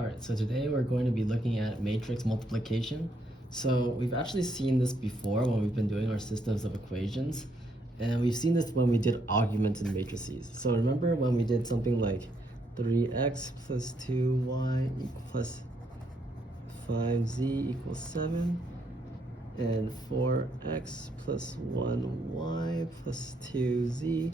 Alright, so today we're going to be looking at matrix multiplication. So we've actually seen this before when we've been doing our systems of equations, and we've seen this when we did augmented matrices. So remember when we did something like 3x plus 2y plus 5z equals 7, and 4x plus 1y plus 2z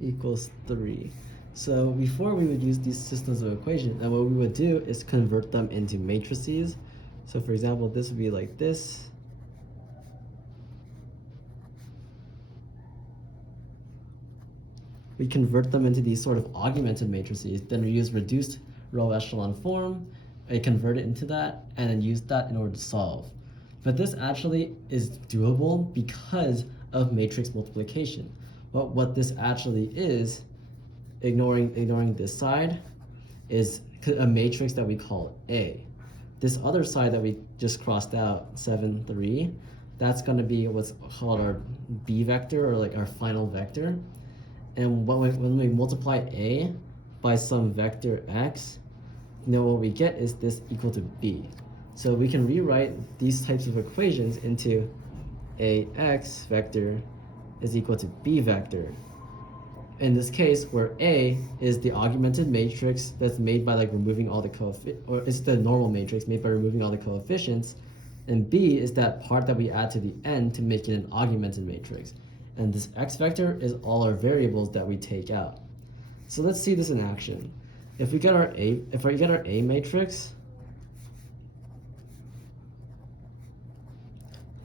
equals 3. So before we would use these systems of equations, and what we would do is convert them into matrices. So for example, this would be like this. We convert them into these sort of augmented matrices, then we use reduced row echelon form, and convert it into that, and then use that in order to solve. But this actually is doable because of matrix multiplication. But what this actually is, ignoring this side, is a matrix that we call A. This other side that we just crossed out, 7, 3, that's going to be what's called our B vector, or like our final vector. And when we multiply A by some vector x, what we get is this equal to B. So we can rewrite these types of equations into AX vector is equal to B vector. In this case, where A is the augmented matrix that's made by like removing all the coefficients, or it's the normal matrix made by removing all the coefficients, and B is that part that we add to the end to make it an augmented matrix. And this X vector is all our variables that we take out. So let's see this in action. If we get our A matrix,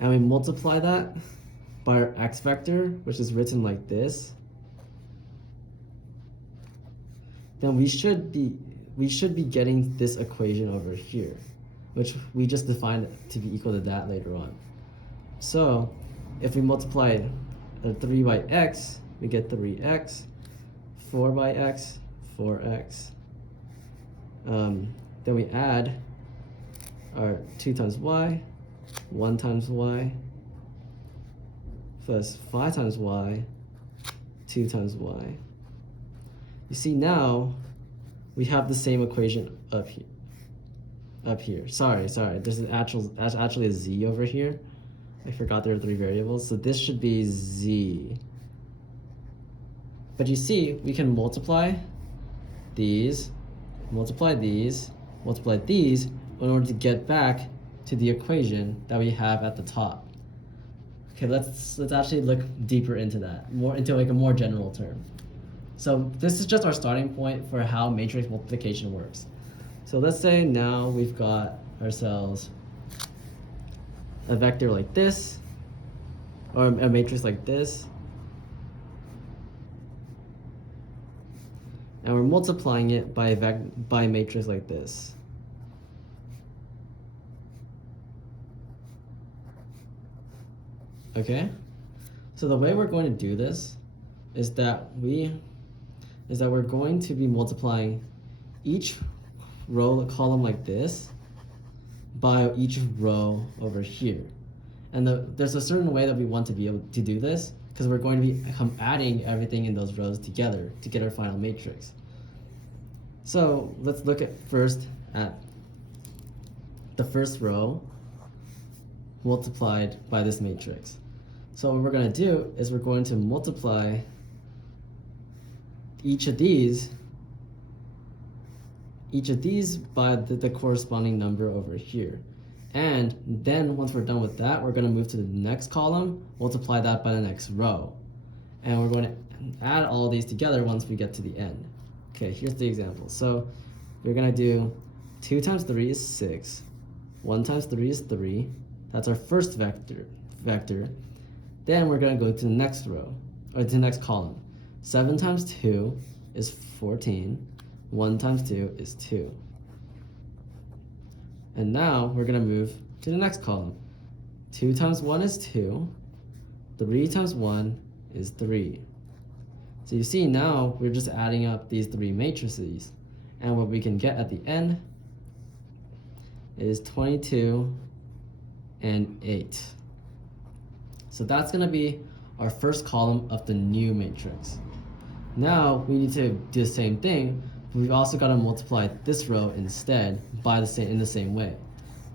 and we multiply that by our X vector, which is written like this, then we should be getting this equation over here, which we just defined to be equal to that later on. So if we multiply 3 by x, we get 3x, 4 by x, 4x. Then we add our 2 times y, 1 times y, plus 5 times y, 2 times y. You see now we have the same equation up here. Sorry. There's actually a z over here. I forgot there are 3 variables. So this should be z. But you see, we can multiply these in order to get back to the equation that we have at the top. Okay, let's actually look deeper into that, into like a more general term. So this is just our starting point for how matrix multiplication works. So let's say now we've got ourselves a vector like this, or a matrix like this, and we're multiplying it by a matrix like this. Okay? So the way we're going to do this is that we're going to be multiplying each row column like this by each row over here. And there's a certain way that we want to be able to do this, because we're going to be adding everything in those rows together to get our final matrix. So let's look first at the first row multiplied by this matrix. So what we're going to do is we're going to multiply each of these by the corresponding number over here. And then once we're done with that, we're going to move to the next column, multiply that by the next row. And we're going to add all these together once we get to the end. Okay, here's the example. So we're going to do 2 times 3 is 6. 1 times 3 is 3. That's our first vector. Then we're going to go to the next row, or to the next column. 7 times 2 is 14. 1 times 2 is 2. And now we're going to move to the next column. 2 times 1 is 2. 3 times 1 is 3. So you see now we're just adding up these 3 matrices. And what we can get at the end is 22 and 8. So that's going to be our first column of the new matrix. Now we need to do the same thing, But we've also got to multiply this row instead by in the same way.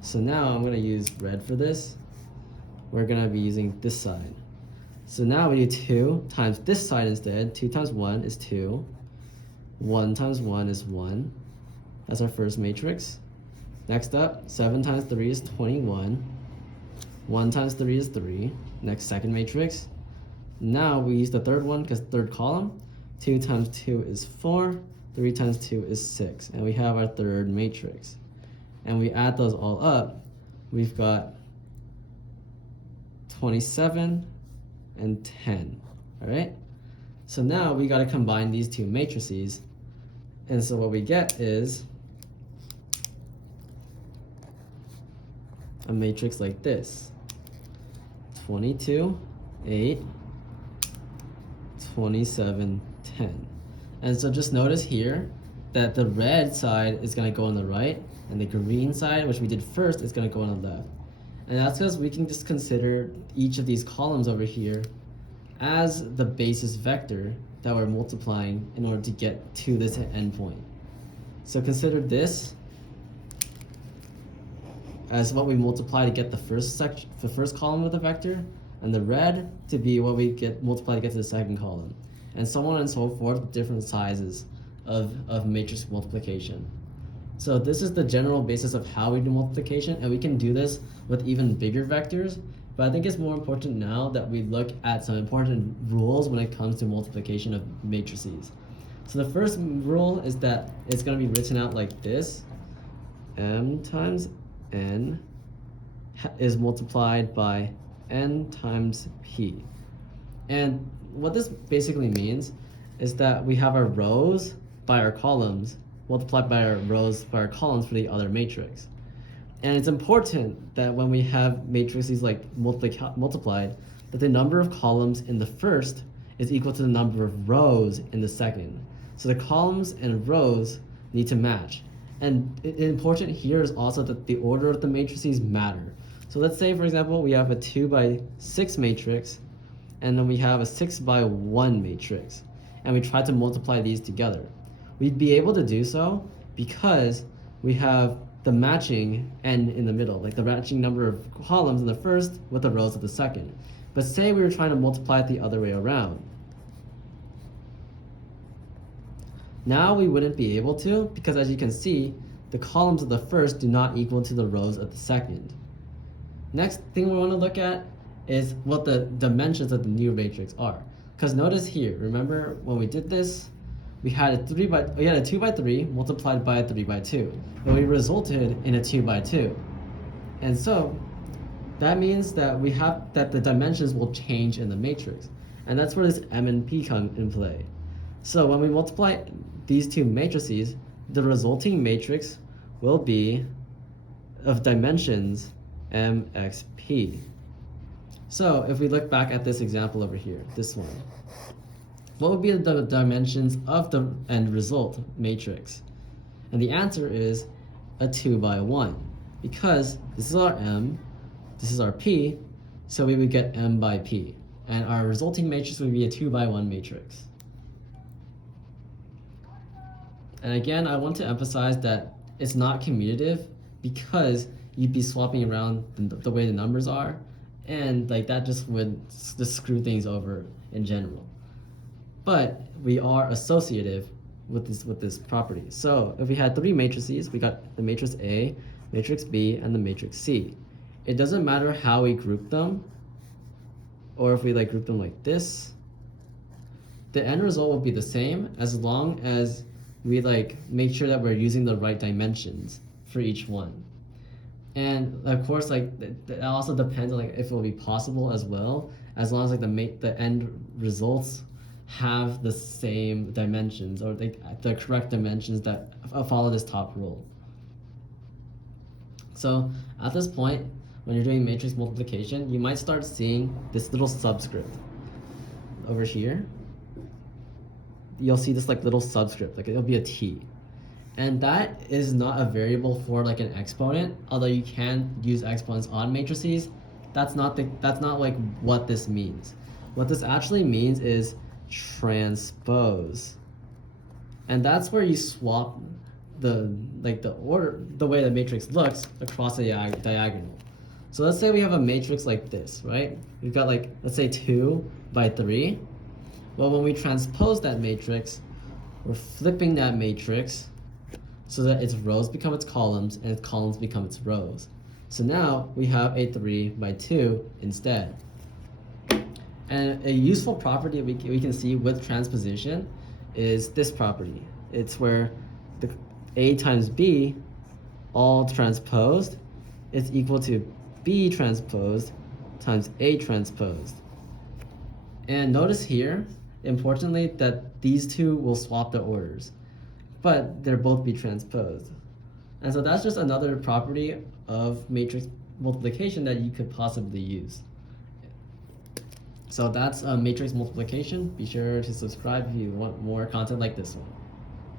So now I'm going to use red for this. We're going to be using this side. So now we do 2 times this side instead. 2 times 1 is 2. 1 times 1 is 1. That's our first matrix. Next up, 7 times 3 is 21. 1 times 3 is 3. Next, second matrix. Now we use the third one because third column. 2 times 2 is 4. 3 times 2 is 6. And we have our third matrix. And we add those all up. We've got 27 and 10. All right? So now we got to combine these two matrices. And so what we get is a matrix like this. 22, 8, 27, 10. And so just notice here that the red side is going to go on the right, and the green side, which we did first, is going to go on the left. And that's because we can just consider each of these columns over here as the basis vector that we're multiplying in order to get to this endpoint. So consider this as what we multiply to get the first column of the vector, and the red to be what we multiply to get to the second column, and so on and so forth with different sizes of matrix multiplication. So this is the general basis of how we do multiplication, and we can do this with even bigger vectors, but I think it's more important now that we look at some important rules when it comes to multiplication of matrices. So the first rule is that it's going to be written out like this. M times n is multiplied by n times p. And what this basically means is that we have our rows by our columns multiplied by our rows by our columns for the other matrix. And it's important that when we have matrices like multiplied, that the number of columns in the first is equal to the number of rows in the second. So the columns and rows need to match. And important here is also that the order of the matrices matter. So let's say, for example, we have a 2 by 6 matrix, and then we have a 6 by 1 matrix, and we try to multiply these together. We'd be able to do so because we have the matching n in the middle, like the matching number of columns in the first with the rows of the second. But say we were trying to multiply it the other way around. Now we wouldn't be able to, because as you can see, the columns of the first do not equal to the rows of the second. Next thing we want to look at is what the dimensions of the new matrix are. Because notice here, remember when we did this, we had a 2 by 3 multiplied by a 3 by 2, and we resulted in a 2 by 2. And so that means that the dimensions will change in the matrix, and that's where this m and p come in play. So when we multiply these two matrices, the resulting matrix will be of dimensions mxp. So if we look back at this example over here, this one, what would be the dimensions of the end result matrix? And the answer is a 2 by 1, because this is our m, this is our p, so we would get m by p, and our resulting matrix would be a 2 by 1 matrix. And again, I want to emphasize that it's not commutative, because you'd be swapping around the way the numbers are, and like that just would just screw things over in general. But we are associative with this property. So if we had 3 matrices, we got the matrix A, matrix B, and the matrix C. It doesn't matter how we group them, or if we group them like this. The end result will be the same as long as we make sure that we're using the right dimensions for each one. And of course, that also depends on if it will be possible as well, as long as the end results have the same dimensions, or the correct dimensions that follow this top rule. So at this point, when you're doing matrix multiplication, you might start seeing this little subscript over here. You'll see this little subscript, it'll be a t. And that is not a variable for an exponent, although you can use exponents on matrices. That's not what this means. What this actually means is transpose. And that's where you swap the order, the way the matrix looks across a diagonal. So let's say we have a matrix like this, right? We've got like, let's say 2 by 3. Well, when we transpose that matrix, we're flipping that matrix so that its rows become its columns and its columns become its rows. So now we have a 3 by 2 instead. And a useful property we can see with transposition is this property. It's where the A times B all transposed is equal to B transposed times A transposed. And notice here, importantly, that these two will swap their orders, but they'll both be transposed. And so that's just another property of matrix multiplication that you could possibly use. So that's matrix multiplication. Be sure to subscribe if you want more content like this one.